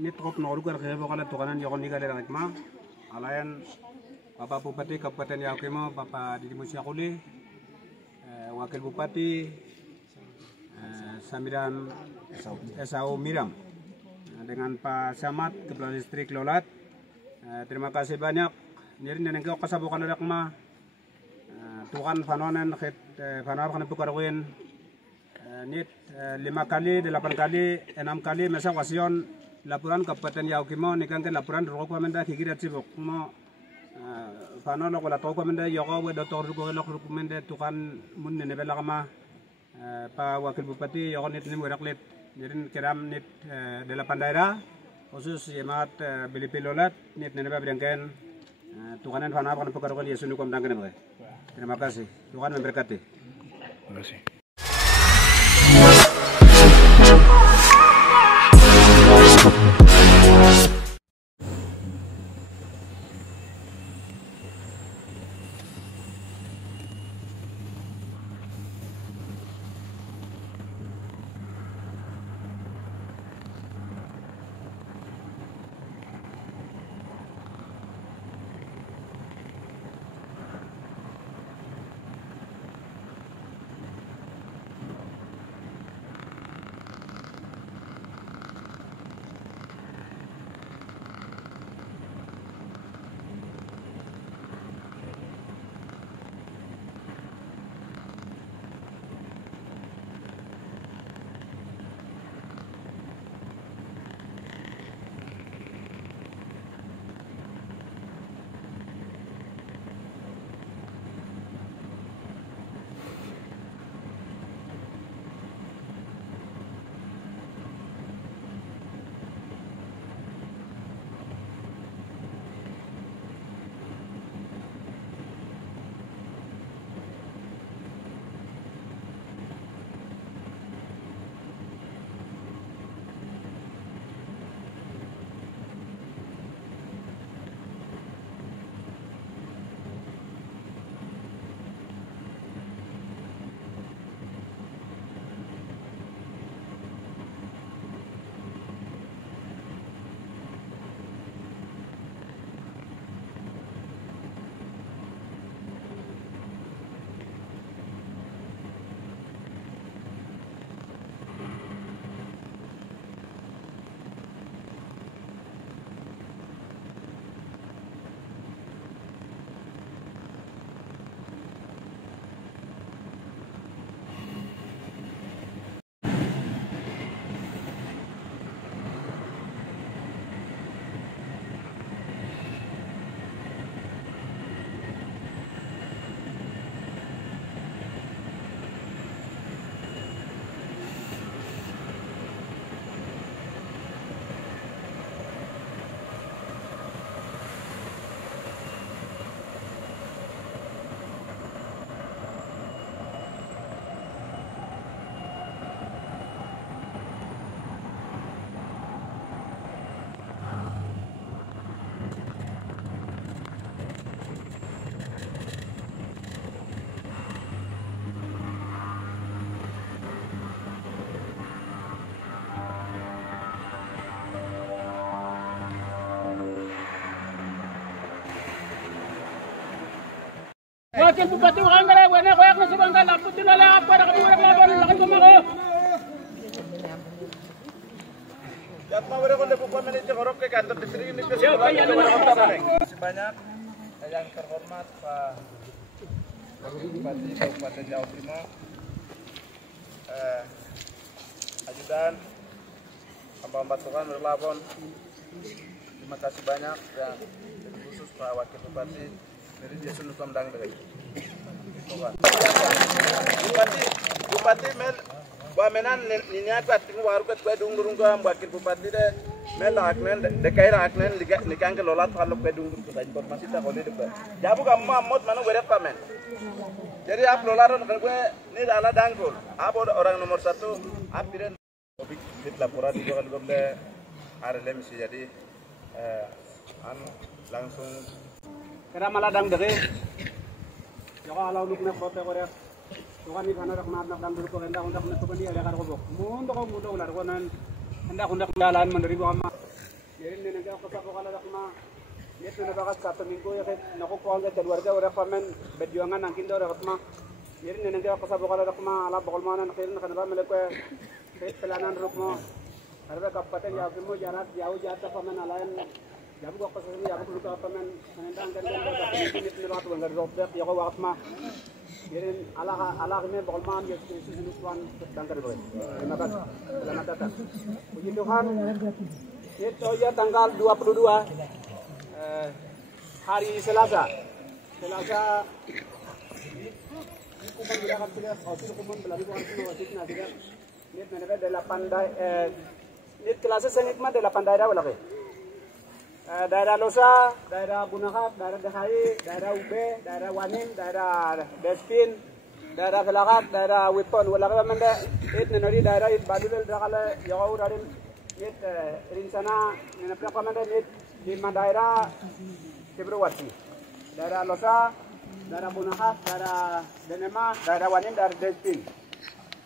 nit kop noru gar khebo kala tukanan yokon nikale rakma alayan Bapak Bupati Kabupaten Yaukimo, Bapak Didi Musyakuli, Wakil Bupati Samiran Esau Miram, dengan Pak Samad Kepala Distrik Lolat. Terima kasih banyak. Nirin yang kau kasabukan rakma Tuhan fanonen khit fanar kan pukarwin nit 5 kali, 8 kali, 6 kali masa wasion laporan Kabupaten Yaukimo nikan ke laporan roko menda kikirat sibuk mo fano lo la toko menda yoko we doktor ko lo menda tukan mun ne bela kama pa wakil bupati yoko nit nim raklit nirin kiram nit 8 daerah khusus yemat bilipilolat nit ne ba bidangken tukanan fanar kan pukarwin yesu nukom dangken ba. Terima kasih. Tuhan memberkati. Terima kasih. Wakil Bupati Wakangara, wena koyak na subangga laput dinala apa dah kamu orang lawan lakan kemana? Jatma wera kon depo pamene jorok ke kantor distrik ini ke Siapa yang banyak yang terhormat Pak Bupati Kabupaten Yaukimo, ajudan, hamba-hamba Tuhan berlabon. Terima kasih banyak dan khusus Pak Wakil Bupati dari Yesus Nukom Dang dari Bupati mel wamenan niat buat waru ket dung Wakil Bupati de mel aknen de kai aknen nikang ke lolat kalau dung kita informasi tak boleh de jabu kamu amot mana weret pamen jadi ap lolaron kan gue ini ala dangkul apa orang nomor 1 apiren topik laporan juga kan gue ada misi jadi langsung Kera maladang dere. Joko alaw luk na kote ko rek. Tukan ni kana rak maadnak dang dulu ko handa kundak na tukani ala kar ko bok. Mundo ko ular ko nan handa kundak lalaan man ribo ama. Yerin nene ka kasabo kala dakma. Net na bakat satu minggu ya nakukuha ka keluarga ora pamen berjuangan nang kindo ora katma. Yerin nene ka kasabo kala dakma ala bakal mana nakhirin kana mele ko pelanan rukmo. Arba kapaten ya kimo jarak jauh jata pamen alayan. Jam ko kasami ya ko ka pamen kanendang kan net na bakat wangar robek ya ko wakatma. Yerin ala kene bakal man ya susunuan dangkar boy. Terima kasih. Selamat datang. Puji Tuhan. Itu ya tanggal 22 hari Selasa. Kuman bilang sudah hasil kuman belum hasil hasil nasihat. Net mana 8 net kelasnya sengit mah 8 daerah lagi. Daerah Losa, daerah Bunahat, daerah Dahai, daerah Ube, daerah Wanim, daerah Despin, daerah Kelakat, daerah Wipon. Walaupun mana net nenori daerah it Badul daerah jauh dari net rencana nenapnya mana net 5 daerah Februari. Daerah Losa, daerah Bunahat, daerah Denema, daerah Wanim, daerah Despin.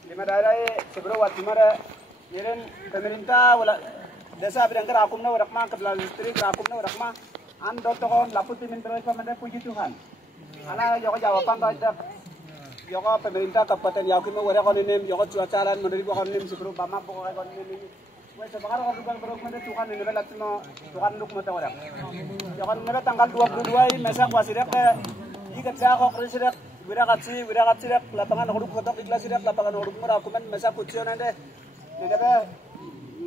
5 daerah Februari mana Yerin pemerintah wala desa bidangkar akumna warakma kepala distrik akumna warakma ando tokon laputi minta pamanda puji Tuhan. Ala joko jawaban tojak joko pemerintah kabupaten Yaukimo warakon ini joko cuacalan menurut wakon ini sebelum bama pokoknya kon ini. Wes sekarang kalau bukan berok mende Tuhan ini belat no Tuhan nuk mata warak. Joko nebe tanggal 22 mesak wasidak ikat sa kok risidak wirakatsi lapangan huruf kotak ikhlas sidak lapangan huruf murah kumen mesak kucion ande. Nebe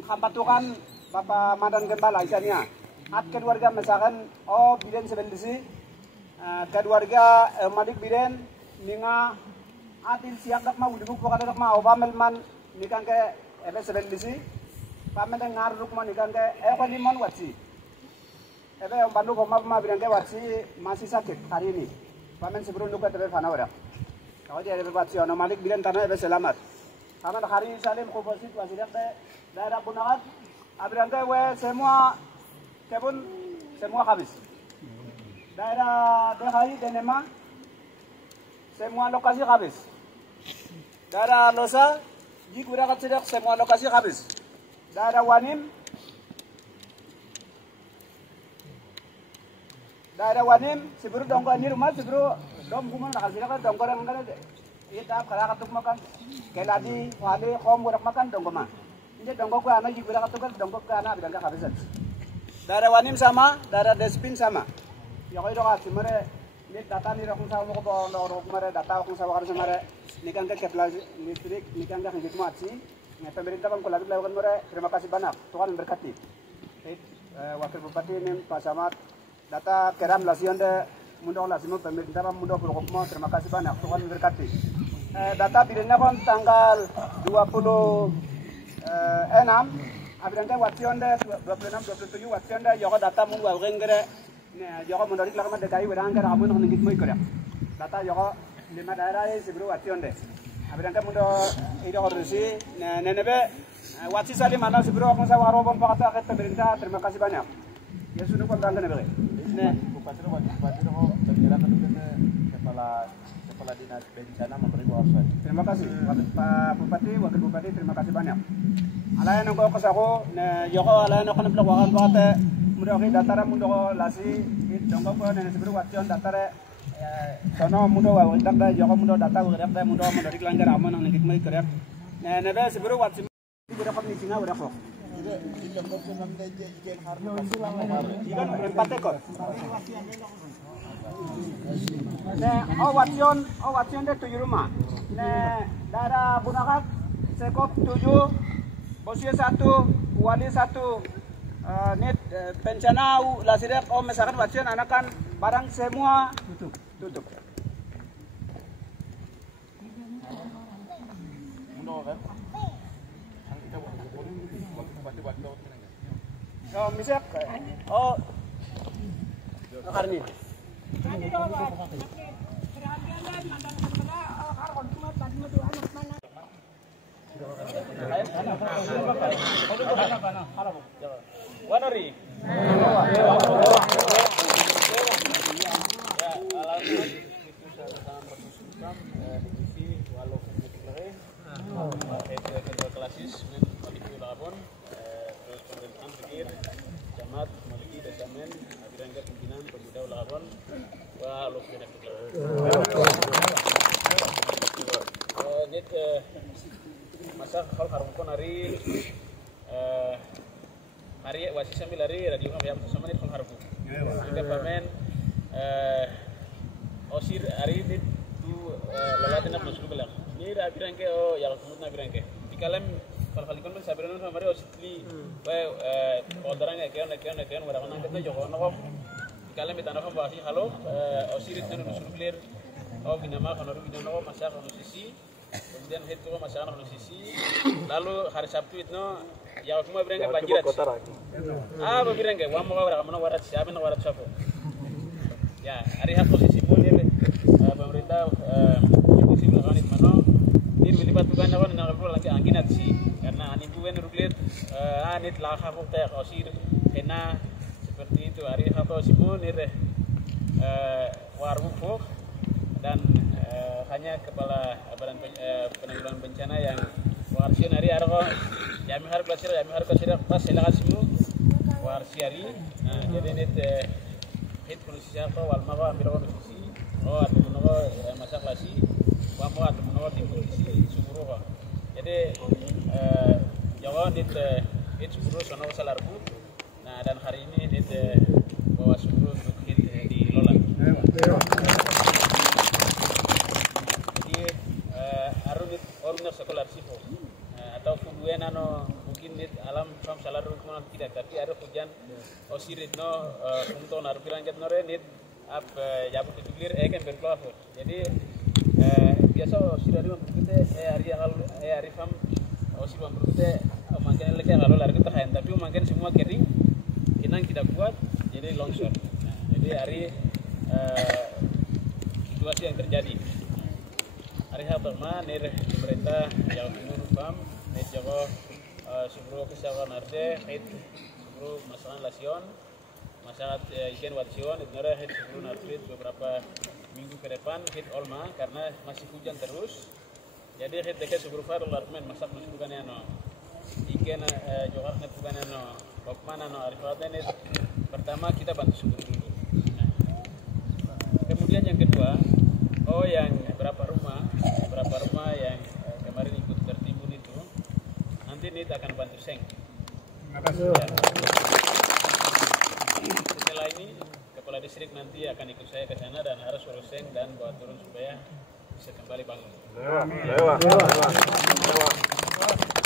kampatukan Bapak Mandan Gembala isanya. At keluarga misalkan biren sebendisi keluarga Malik biren ninga atil siak dak mau dibuk pokada dak mau pamelman nikan ke sebendisi pamen ngar rukman nikan ke ko limon watsi. Om bandu poma biren ke watsi masih sakit hari ini. Pamen sebelum luka tebe fana ora. Kau dia watsi ono Malik biren tanah selamat. Karena hari Salim Kubosit wasidak daerah Bunahat, abrante semua kebun semua habis. Daerah Dehai Denema semua lokasi habis. Daerah Losa jik berakat sidak semua lokasi habis. Daerah Wanim seburu dongko ini rumah seburu dom kuman nakal sidak dongko yang ada. Iya kalau katuk makan keladi wali kom budak makan dongko mah. Ini dongko ke anak juga katuk dongko ke anak bilang kehabisan. Daerah Wanim sama, daerah Despin sama. Ya kalau doa cimere ini data ni rakung sama ko rok mare data rakung sama harus mare nikan ke kepala listrik nikan ke hingga mati. Nah pemerintah kan kalau lakukan mare terima kasih banyak Tuhan memberkati. Wakil Bupati ini Pak Samad data keram lasion de mudah lah semua pemerintah mudah berhukum terima kasih banyak Tuhan memberkati. Data birennya kan tanggal 26 abirangka wationda 26 27 wationda joko data mun wa gengere ne joko mendorik lakama dekai wedang kara amun nang ngit moy kora data joko 5 daerah sebelum wationda abirangka mundo ido horusi nenebe wati salim mana sebelum aku sawa robon pakata ke pemerintah terima kasih banyak ya sudah kontang nebe ne bupati kok terkira kepala dinas bencana memberi wawasan. Terima kasih Pak Bupati, Wakil Bupati, terima kasih banyak. Alayan ko kasako na yoko alayan ko na wakan pakate mudo ki datara mudo lasi dongko ko na sebelum waction datare sono mudo wa dakda yoko mudo data wa dakda mudo dari kelanggar amon nang ngit mai kerek. Na nebe sebelum waction udah kok nisinga udah kok. Ikan empat ekor. Waction de 7 rumah. Daerah Bunahat sekop 7, Bosia 1, Wali 1, net bencana lasidak misalkan waction anakan barang semua tutup. Misal karni. Wanori. camat, maliki, desa men, abirangga pimpinan, pemuda ulagawan, wa lo kena kita. Ini masa hal harumkon hari hari wasi sambil hari radio kami yang sama ini hal harum. Juga pamen osir hari ini tu lalatin nak masuk belak. Ini abirangga oh yang kemudian abirangga. Dikalam kalau kali kon sabiran sama hari ositli, orderan kian warakan kita jauh nak. Dikalam kita nak bahasi halo osir itu nusul clear. Oh binama kalau kita nak masak kalau sisi. Kemudian itu masakan kalau sisi. Lalu hari Sabtu itu ya semua berangkat banjir. Berangkat. Wah mau warat siapa nak warat siapa? Ya hari Sabtu sisi pun ini pemerintah sisi melakukan itu mana? Ini melibat bukan apa? Nak perlu lagi angin sih karena angin itu kan ruklet anit lakah pokok osir kena seperti itu hari Sabtu sisi pun ini warung pok dan hanya kepala badan penanggulangan bencana yang warsian hari arko yami har kasir pas silakan semua warsiari jadi ini hit polisi siapa wal mawa ambil polisi atau menunggu masak lasi wamu atau menunggu tim polisi sumuru jadi jawa hit sumuru sono salarbu dan hari ini hit bawa sumuru untuk hit di Lolat. Orangnya sekolah sifo atau fuduan mungkin alam fam salar rumah tidak tapi ada hujan osirit no untuk naruh pirangkat nore nit jabu ditulir kan berkelapa jadi biasa osir dari kita hari fam osir kita mungkin lagi kalau lari kita hayan tapi mungkin semua kering kinang tidak kuat jadi longsor jadi hari situasi yang terjadi. Hari pertama nih pemerintah yang menurunkan Jawa sebelum kesalahan arde sebelum masalah lasion masalah ikan wasion itu nara sebelum arde beberapa minggu ke depan hit olma karena masih hujan terus jadi hit dekat sebelum faru larmen masak masukan no ikan jawab bukan no bagaimana no arifatan itu pertama kita bantu subur dulu kemudian yang kedua yang berapa rumah yang kemarin ikut tertimbun itu nanti ini akan bantu seng. Setelah ini kepala distrik nanti akan ikut saya ke sana dan harus urus seng dan bawa turun supaya bisa kembali bangun.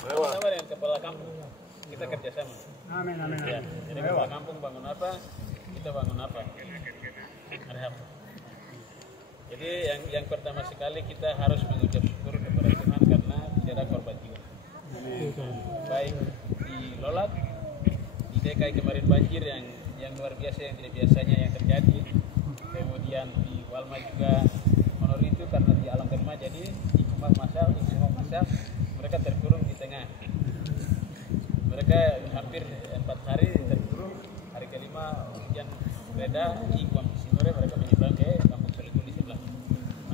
Sama dengan kepala kampung kita kerjasama. Amin. Ya, jadi kepala kampung bangun apa kita bangun apa. Jadi yang pertama sekali kita harus mengucap syukur kepada Tuhan karena tidak ada korban jiwa. Baik di Lolat, di DKI kemarin banjir yang luar biasa yang tidak biasanya yang terjadi. Kemudian di Walma juga honor itu karena di alam terma jadi di rumah masak, di semua masak mereka terkurung di tengah. Mereka hampir 4 hari terkurung. Hari kelima hujan reda di Guam Sinore mereka menyeberang ke kampung Selikul di sebelah.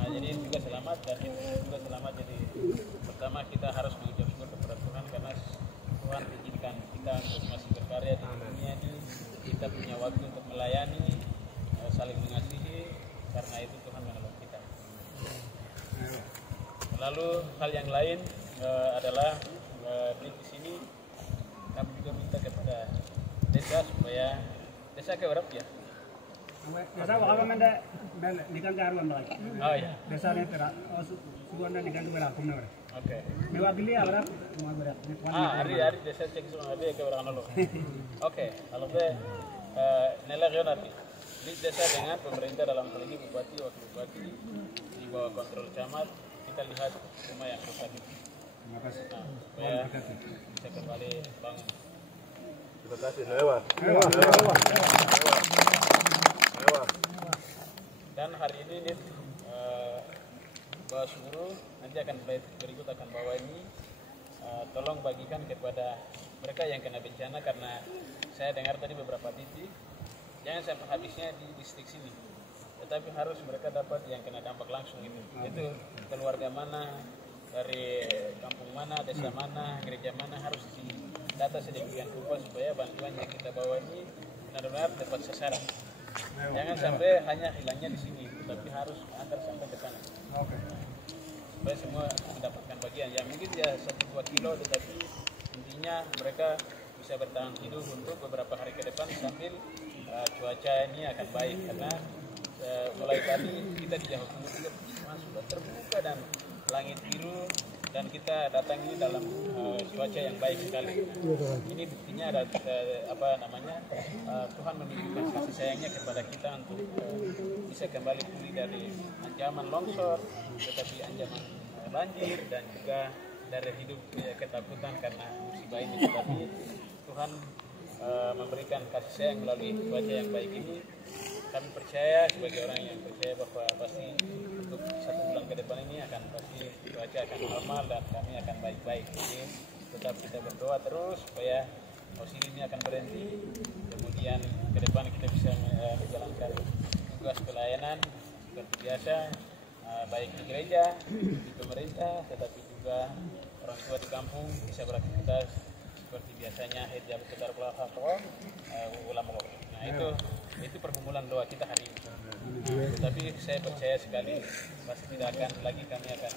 Jadi juga selamat dan juga selamat. Jadi pertama kita harus mengucap syukur kepada Tuhan karena Tuhan mengizinkan kita untuk masih berkarya di dunia ini. Kita punya waktu untuk melayani, saling mengasihi. Karena itu Tuhan menolong kita. Lalu hal yang lain adalah di sini kami juga minta kepada desa supaya desa ke Arab ya. Desa waktu mana nikan karuan lagi. Oh ya. Desa ni terak, subuhan nikan tu berapa pun orang. Oke. Mewah pilih apa? Semua berapa? Hari desa cek semua ada ke orang lalu. Oke, kalau nela nanti di desa dengan pemerintah dalam hal ini bupati, wakil bupati di bawah kontrol camat kita lihat rumah yang rusak itu. Terima kasih. Supaya bisa kembali bangun. Terima kasih, Lewat. Dan hari ini nih Bawa Sumuru nanti akan berikut akan bawa ini tolong bagikan kepada mereka yang kena bencana karena saya dengar tadi beberapa titik jangan sampai habisnya di distrik sini tetapi harus mereka dapat yang kena dampak langsung itu keluarga mana dari kampung mana desa mana gereja mana harus di data sedemikian rupa supaya bantuan yang kita bawa ini benar-benar tepat sasaran. Jangan sampai hanya hilangnya di sini, tapi harus antar sampai ke sana. Supaya semua mendapatkan bagian. Yang mungkin ya 1-2 kilo, tetapi intinya mereka bisa bertahan hidup untuk beberapa hari ke depan sambil cuaca ini akan baik, karena mulai tadi kita di Jawa Timur juga sudah terbuka dan langit biru dan kita datang ini dalam cuaca yang baik sekali. Ini buktinya ada Tuhan menunjukkan kasih sayangnya kepada kita untuk bisa kembali pulih dari ancaman longsor, tetapi ancaman banjir dan juga dari hidup ketakutan karena musibah ini. Tetapi Tuhan memberikan kasih sayang melalui cuaca yang baik ini. Kami percaya sebagai orang yang percaya bahwa pasti untuk 1 bulan ke depan ini akan pasti cuaca akan normal dan kami akan baik-baik. Jadi tetap kita berdoa terus supaya musim ini akan berhenti. Kemudian ke depan kita bisa menjalankan tugas pelayanan seperti biasa, baik di gereja, di pemerintah, tetapi juga orang tua di kampung bisa beraktivitas seperti biasanya hijab sekitar ulama. Nah itu pergumulan doa kita hari ini. Tetapi saya percaya sekali pasti tidak akan lagi kami akan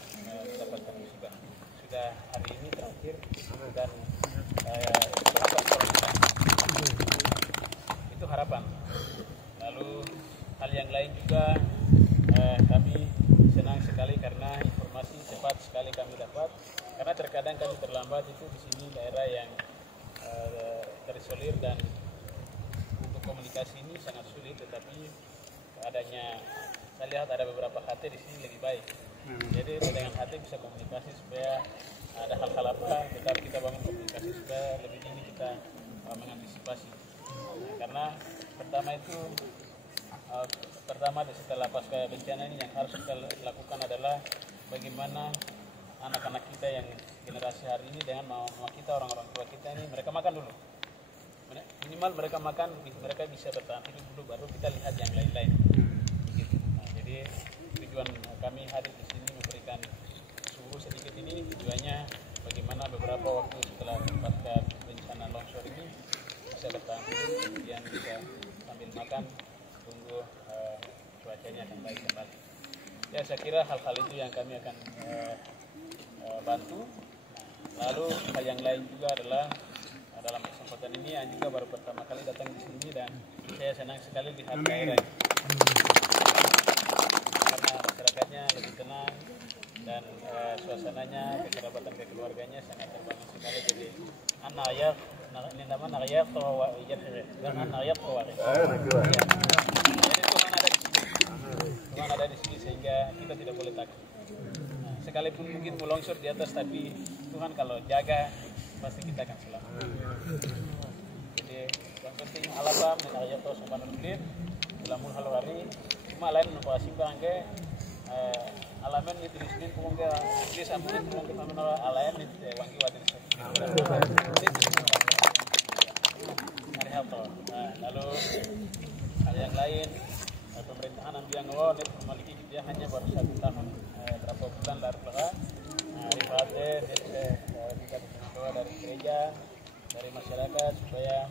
mendapatkan musibah. Sudah hari ini terakhir dan itu harapan. Lalu hal yang lain juga kami senang sekali karena informasi cepat sekali kami dapat. Karena terkadang kami terlambat itu di sini daerah yang terisolir dan untuk komunikasi ini sangat sulit, tetapi adanya saya lihat ada beberapa HT di sini lebih baik. Jadi dengan HT bisa komunikasi supaya ada hal-hal apa tetap kita bangun komunikasi supaya lebih dini kita mengantisipasi. Karena pertama setelah pasca bencana ini yang harus kita lakukan adalah bagaimana anak-anak kita yang generasi hari ini dengan mama kita, orang-orang tua kita ini, mereka makan dulu. Minimal mereka makan, mereka bisa bertahan hidup dulu, baru kita lihat yang lain-lain. Gitu. Nah, jadi tujuan kami hadir di sini memberikan suhu sedikit ini tujuannya bagaimana beberapa waktu setelah pasca bencana longsor ini bisa bertahan hidup, kemudian bisa sambil makan, tunggu cuacanya akan baik kembali. Ya saya kira hal-hal itu yang kami akan bantu. Lalu hal yang lain juga adalah dalam kesempatan ini yang juga baru pertama kali datang di sini dan saya senang sekali lihat daerah karena masyarakatnya lebih tenang dan suasananya, kekerabatan kekeluarganya sangat terbangun sekali. Jadi anak ini namanya anak tawa dan anak tawa. Jadi Tuhan ada di sini sehingga kita tidak boleh takut. Sekalipun mungkin mau longsor di atas, tapi Tuhan kalau jaga pasti kita akan selamat. Jadi yang penting alabam dan ayat tos umpan ulit ulamul halwari cuma lain nampak simpang ke alaman itu di sini pun ke di samping pun ke mana alayan itu wangi wadin hari apa. Lalu hal yang lain pemerintahan ambil ngawal net memiliki dia hanya baru 1 tahun berapa bulan lalu rifatnya kita doa dari gereja, dari masyarakat supaya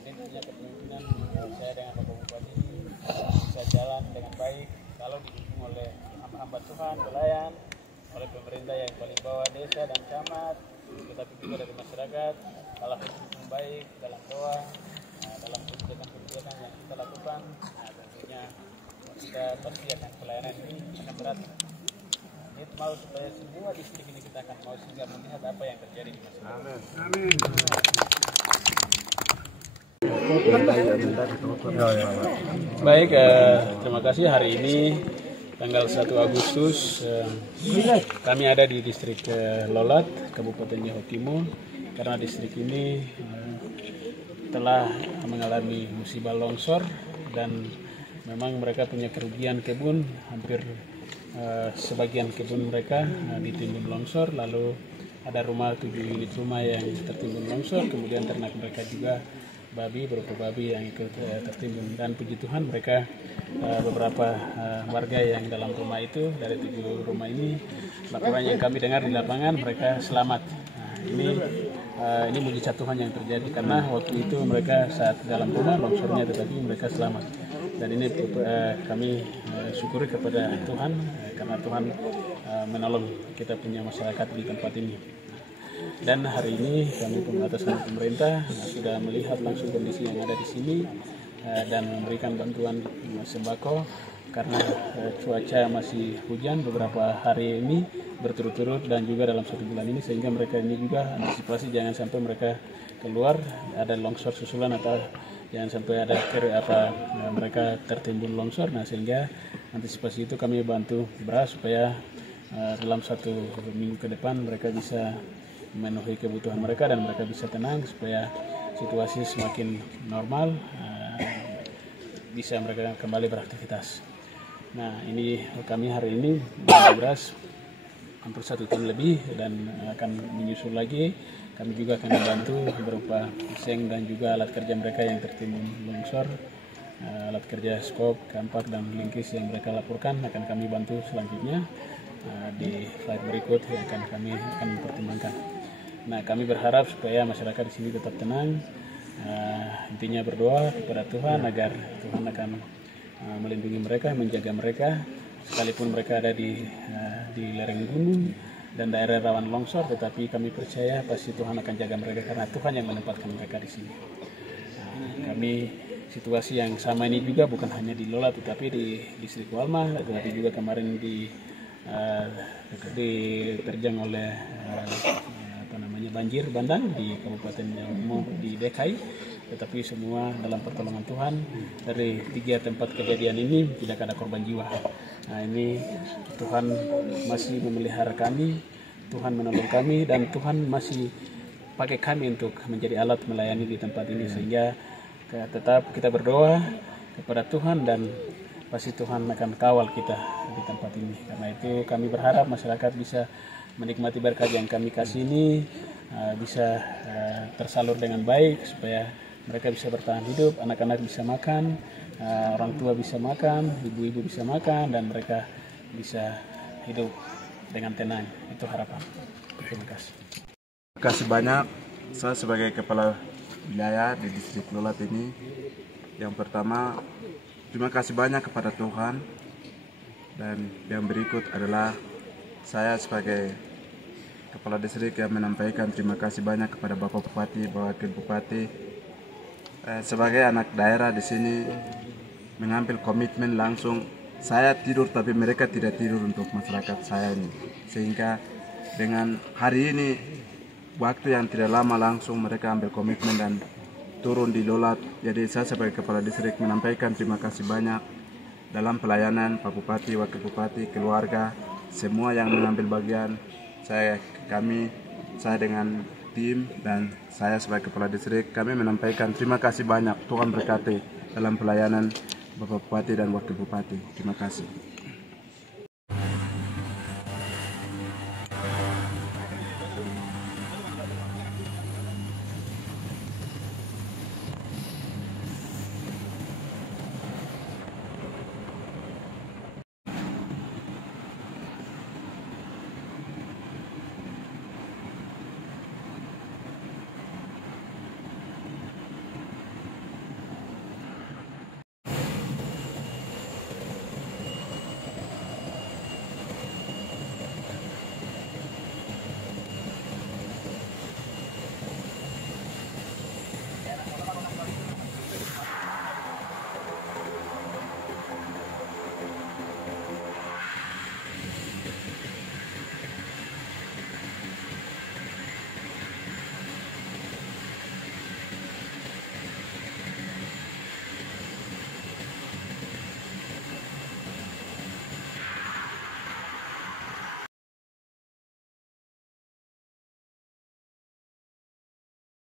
ini punya kepemimpinan saya dengan Bapak Bupati bisa jalan dengan baik kalau didukung oleh hamba-hamba Tuhan, pelayan, oleh pemerintah yang paling bawah desa dan camat, tetapi juga dari masyarakat kalau didukung baik dalam doa, dalam kebijakan-kebijakan yang kita lakukan, tentunya kita pasti akan pelayanan ini akan berat. Itu mau supaya semua distrik ini kita akan mau sehingga melihat apa yang terjadi di masyarakat. Amin. Baik, terima kasih. Hari ini tanggal 1 Agustus kami ada di distrik Lolat, Kabupaten Jawa Timur, karena distrik ini telah mengalami musibah longsor dan memang mereka punya kerugian kebun, hampir sebagian kebun mereka ditimbun longsor, lalu ada 7 unit rumah yang tertimbun longsor, kemudian ternak mereka juga beberapa babi yang ikut tertimbun, dan puji Tuhan mereka beberapa warga yang dalam rumah itu, dari 7 rumah ini laporan yang kami dengar di lapangan mereka selamat. Ini ini mujizat Tuhan yang terjadi, karena waktu itu mereka saat dalam rumah longsornya, tetapi mereka selamat. Dan ini kami syukuri kepada Tuhan karena Tuhan menolong kita punya masyarakat di tempat ini. Dan hari ini kami atas nama pemerintah sudah melihat langsung kondisi yang ada di sini dan memberikan bantuan sembako karena cuaca masih hujan beberapa hari ini berturut-turut dan juga dalam 1 bulan ini, sehingga mereka ini juga antisipasi jangan sampai mereka keluar ada longsor susulan atau jangan sampai ada mereka tertimbun longsor. Nah, sehingga antisipasi itu kami bantu beras supaya dalam 1 minggu ke depan mereka bisa memenuhi kebutuhan mereka dan mereka bisa tenang supaya situasi semakin normal, bisa mereka kembali beraktivitas. Nah, ini kami hari ini bantu beras hampir 1 ton lebih dan akan menyusul lagi. Kami juga akan membantu berupa seng dan juga alat kerja mereka yang tertimbun longsor, alat kerja skop, kampak dan lingkis yang mereka laporkan akan kami bantu selanjutnya di slide berikut yang kami akan pertimbangkan. Nah, kami berharap supaya masyarakat di sini tetap tenang, intinya berdoa kepada Tuhan agar Tuhan akan melindungi mereka, menjaga mereka, sekalipun mereka ada di lereng gunung dan daerah rawan longsor, tetapi kami percaya pasti Tuhan akan jaga mereka karena Tuhan yang menempatkan mereka di sini. Kami situasi yang sama ini juga bukan hanya di Lolat tetapi di distrik Walma, tetapi juga kemarin diterjang oleh banjir bandang di Kabupaten Jammu di DKI, tetapi semua dalam pertolongan Tuhan. Dari 3 tempat kejadian ini tidak ada korban jiwa. Nah, ini Tuhan masih memelihara kami, Tuhan menolong kami, dan Tuhan masih pakai kami untuk menjadi alat melayani di tempat ini, sehingga tetap kita berdoa kepada Tuhan dan pasti Tuhan akan kawal kita di tempat ini. Karena itu kami berharap masyarakat bisa menikmati berkat yang kami kasih ini, bisa tersalur dengan baik supaya mereka bisa bertahan hidup, anak-anak bisa makan, orang tua bisa makan, ibu-ibu bisa makan, dan mereka bisa hidup dengan tenang. Itu harapan. Terima kasih. Terima kasih banyak. Saya sebagai kepala wilayah di distrik Lolat ini, yang pertama terima kasih banyak kepada Tuhan, dan yang berikut adalah saya sebagai Kepala Distrik yang menyampaikan terima kasih banyak kepada Bapak Bupati, Wakil Bupati, sebagai anak daerah di sini mengambil komitmen langsung. Saya tidur tapi mereka tidak tidur untuk masyarakat saya ini, sehingga dengan hari ini waktu yang tidak lama langsung mereka ambil komitmen dan turun di Lolat. Jadi saya sebagai Kepala Distrik menyampaikan terima kasih banyak dalam pelayanan Pak Bupati, Wakil Bupati, keluarga, semua yang mengambil bagian. Saya dengan tim dan saya sebagai Kepala Distrik, kami menyampaikan terima kasih banyak. Tuhan berkati dalam pelayanan Bapak Bupati dan Wakil Bupati. Terima kasih.